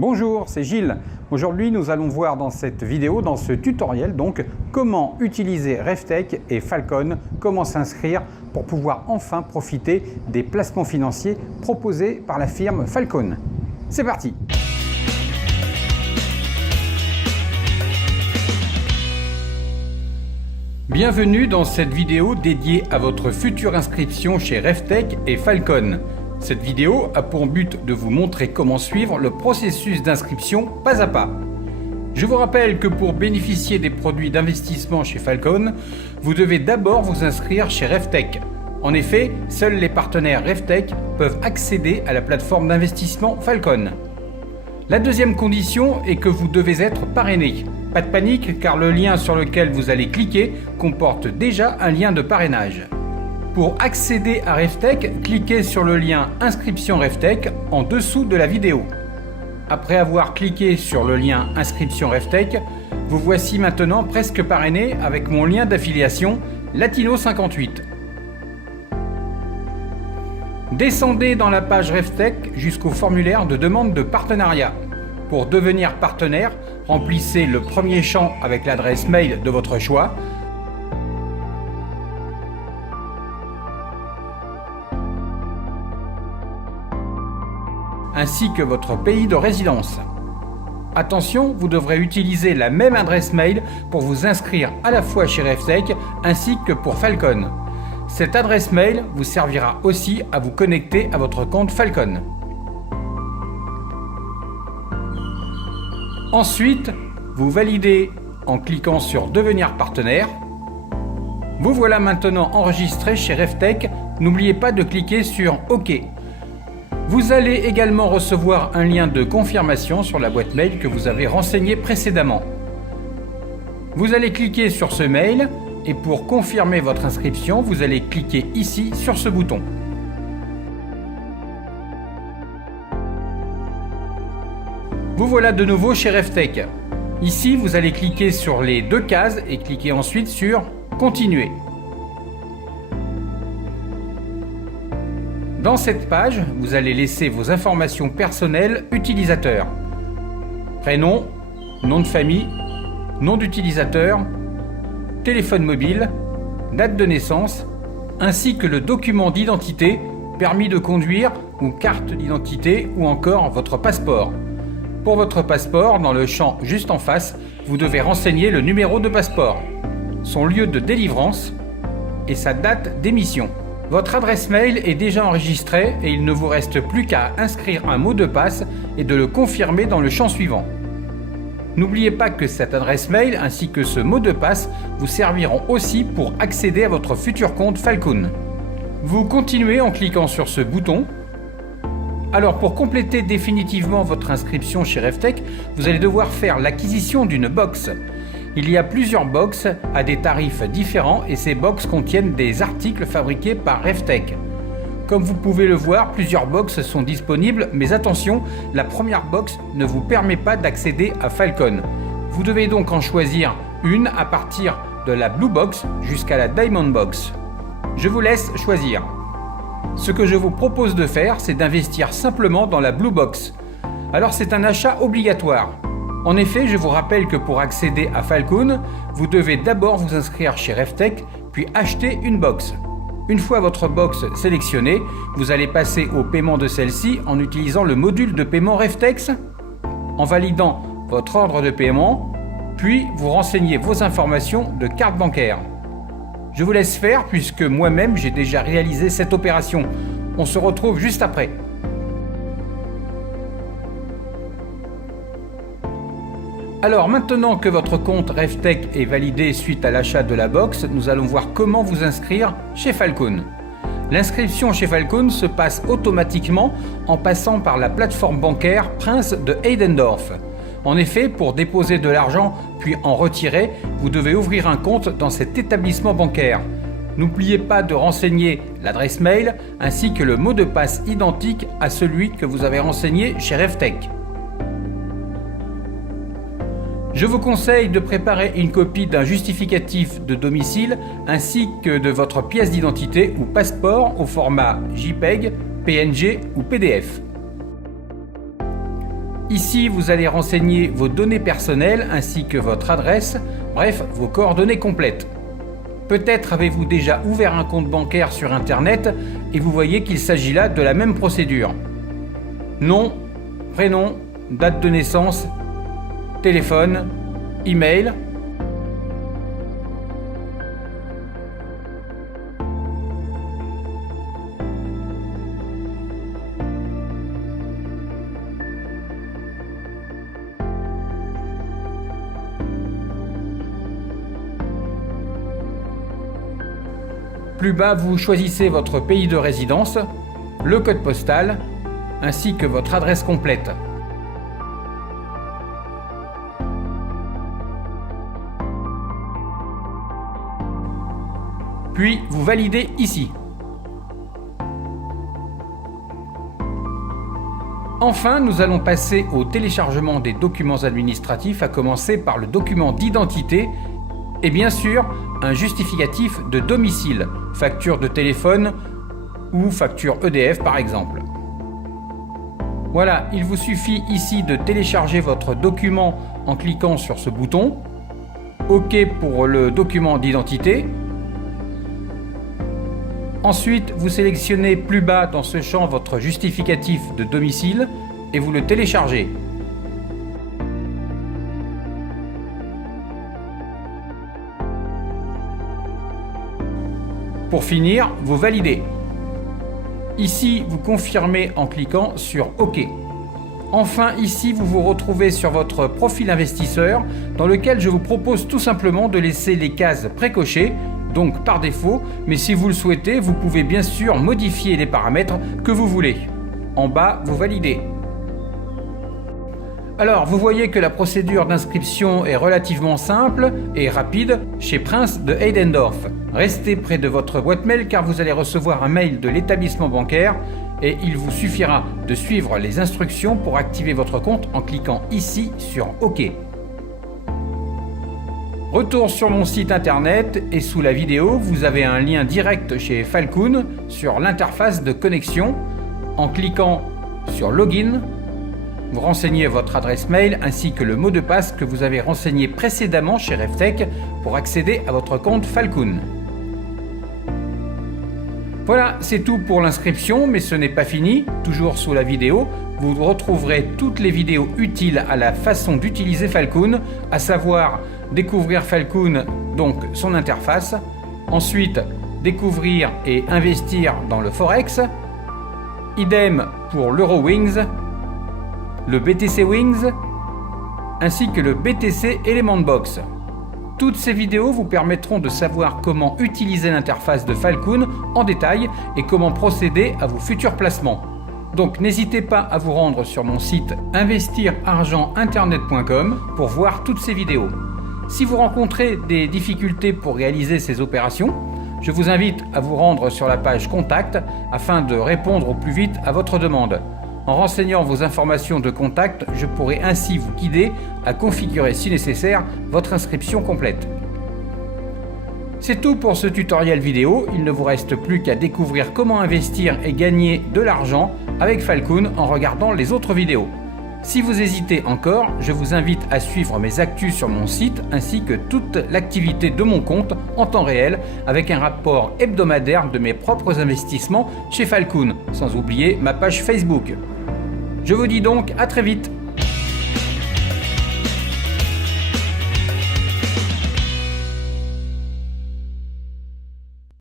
Bonjour, c'est Gilles. Aujourd'hui, nous allons voir dans cette vidéo, dans ce tutoriel, donc comment utiliser Reftech et Falcon, comment s'inscrire pour pouvoir enfin profiter des placements financiers proposés par la firme Falcon. C'est parti! Bienvenue dans cette vidéo dédiée à votre future inscription chez Reftech et Falcon. Cette vidéo a pour but de vous montrer comment suivre le processus d'inscription pas à pas. Je vous rappelle que pour bénéficier des produits d'investissement chez Falcon, vous devez d'abord vous inscrire chez Reftech. En effet, seuls les partenaires Reftech peuvent accéder à la plateforme d'investissement Falcon. La deuxième condition est que vous devez être parrainé. Pas de panique car le lien sur lequel vous allez cliquer comporte déjà un lien de parrainage. Pour accéder à Reftech, cliquez sur le lien Inscription Reftech en dessous de la vidéo. Après avoir cliqué sur le lien Inscription Reftech, vous voici maintenant presque parrainé avec mon lien d'affiliation Latino58. Descendez dans la page Reftech jusqu'au formulaire de demande de partenariat. Pour devenir partenaire, remplissez le premier champ avec l'adresse mail de votre choix. Ainsi que votre pays de résidence. Attention, vous devrez utiliser la même adresse mail pour vous inscrire à la fois chez Reftech ainsi que pour Falcon. Cette adresse mail vous servira aussi à vous connecter à votre compte Falcon. Ensuite, vous validez en cliquant sur Devenir partenaire. Vous voilà maintenant enregistré chez Reftech. N'oubliez pas de cliquer sur OK. Vous allez également recevoir un lien de confirmation sur la boîte mail que vous avez renseignée précédemment. Vous allez cliquer sur ce mail et pour confirmer votre inscription, vous allez cliquer ici sur ce bouton. Vous voilà de nouveau chez Reftech. Ici, vous allez cliquer sur les deux cases et cliquer ensuite sur Continuer. Dans cette page, vous allez laisser vos informations personnelles utilisateurs. Prénom, nom de famille, nom d'utilisateur, téléphone mobile, date de naissance, ainsi que le document d'identité, permis de conduire ou carte d'identité ou encore votre passeport. Pour votre passeport, dans le champ juste en face, vous devez renseigner le numéro de passeport, son lieu de délivrance et sa date d'émission. Votre adresse mail est déjà enregistrée et il ne vous reste plus qu'à inscrire un mot de passe et de le confirmer dans le champ suivant. N'oubliez pas que cette adresse mail ainsi que ce mot de passe vous serviront aussi pour accéder à votre futur compte Falcon. Vous continuez en cliquant sur ce bouton. Alors pour compléter définitivement votre inscription chez Reftech, vous allez devoir faire l'acquisition d'une box. Il y a plusieurs box à des tarifs différents et ces box contiennent des articles fabriqués par Reftech. Comme vous pouvez le voir, plusieurs box sont disponibles, mais attention, la première box ne vous permet pas d'accéder à Falcon. Vous devez donc en choisir une à partir de la Blue Box jusqu'à la Diamond Box. Je vous laisse choisir. Ce que je vous propose de faire, c'est d'investir simplement dans la Blue Box. Alors c'est un achat obligatoire. En effet, je vous rappelle que pour accéder à Falcon, vous devez d'abord vous inscrire chez Reftech, puis acheter une box. Une fois votre box sélectionnée, vous allez passer au paiement de celle-ci en utilisant le module de paiement Reftech, en validant votre ordre de paiement, puis vous renseignez vos informations de carte bancaire. Je vous laisse faire puisque moi-même j'ai déjà réalisé cette opération. On se retrouve juste après. Alors maintenant que votre compte Reftech est validé suite à l'achat de la box, nous allons voir comment vous inscrire chez Falcon. L'inscription chez Falcon se passe automatiquement en passant par la plateforme bancaire Prince de Heidendorf. En effet, pour déposer de l'argent puis en retirer, vous devez ouvrir un compte dans cet établissement bancaire. N'oubliez pas de renseigner l'adresse mail ainsi que le mot de passe identique à celui que vous avez renseigné chez Reftech. Je vous conseille de préparer une copie d'un justificatif de domicile ainsi que de votre pièce d'identité ou passeport au format JPEG, PNG ou PDF. Ici, vous allez renseigner vos données personnelles ainsi que votre adresse, bref, vos coordonnées complètes. Peut-être avez-vous déjà ouvert un compte bancaire sur Internet et vous voyez qu'il s'agit là de la même procédure. Nom, prénom, date de naissance, téléphone, email. Plus bas, vous choisissez votre pays de résidence, le code postal, ainsi que votre adresse complète. Puis, vous validez ici. Enfin, nous allons passer au téléchargement des documents administratifs, à commencer par le document d'identité et bien sûr un justificatif de domicile, facture de téléphone ou facture EDF par exemple. Voilà, il vous suffit ici de télécharger votre document en cliquant sur ce bouton. OK pour le document d'identité. Ensuite, vous sélectionnez plus bas dans ce champ votre justificatif de domicile et vous le téléchargez. Pour finir, vous validez. Ici, vous confirmez en cliquant sur OK. Enfin, ici, vous vous retrouvez sur votre profil investisseur dans lequel je vous propose tout simplement de laisser les cases précochées, donc par défaut, mais si vous le souhaitez, vous pouvez bien sûr modifier les paramètres que vous voulez. En bas, vous validez. Alors, vous voyez que la procédure d'inscription est relativement simple et rapide chez Prince de Heidendorf. Restez près de votre boîte mail car vous allez recevoir un mail de l'établissement bancaire et il vous suffira de suivre les instructions pour activer votre compte en cliquant ici sur OK. Retour sur mon site internet et sous la vidéo, vous avez un lien direct chez Falcon sur l'interface de connexion. En cliquant sur Login, vous renseignez votre adresse mail ainsi que le mot de passe que vous avez renseigné précédemment chez Reftech pour accéder à votre compte Falcon. Voilà, c'est tout pour l'inscription, mais ce n'est pas fini. Toujours sous la vidéo, vous retrouverez toutes les vidéos utiles à la façon d'utiliser Falcon, à savoir découvrir Falcon, donc son interface, ensuite découvrir et investir dans le Forex, idem pour l'Eurowings, le BTC Wings, ainsi que le BTC Element Box. Toutes ces vidéos vous permettront de savoir comment utiliser l'interface de Falcon en détail et comment procéder à vos futurs placements. Donc n'hésitez pas à vous rendre sur mon site investirargentinternet.com pour voir toutes ces vidéos. Si vous rencontrez des difficultés pour réaliser ces opérations, je vous invite à vous rendre sur la page Contact afin de répondre au plus vite à votre demande. En renseignant vos informations de contact, je pourrai ainsi vous guider à configurer si nécessaire votre inscription complète. C'est tout pour ce tutoriel vidéo, il ne vous reste plus qu'à découvrir comment investir et gagner de l'argent avec Falcon en regardant les autres vidéos. Si vous hésitez encore, je vous invite à suivre mes actus sur mon site ainsi que toute l'activité de mon compte en temps réel avec un rapport hebdomadaire de mes propres investissements chez Falcon, sans oublier ma page Facebook. Je vous dis donc à très vite.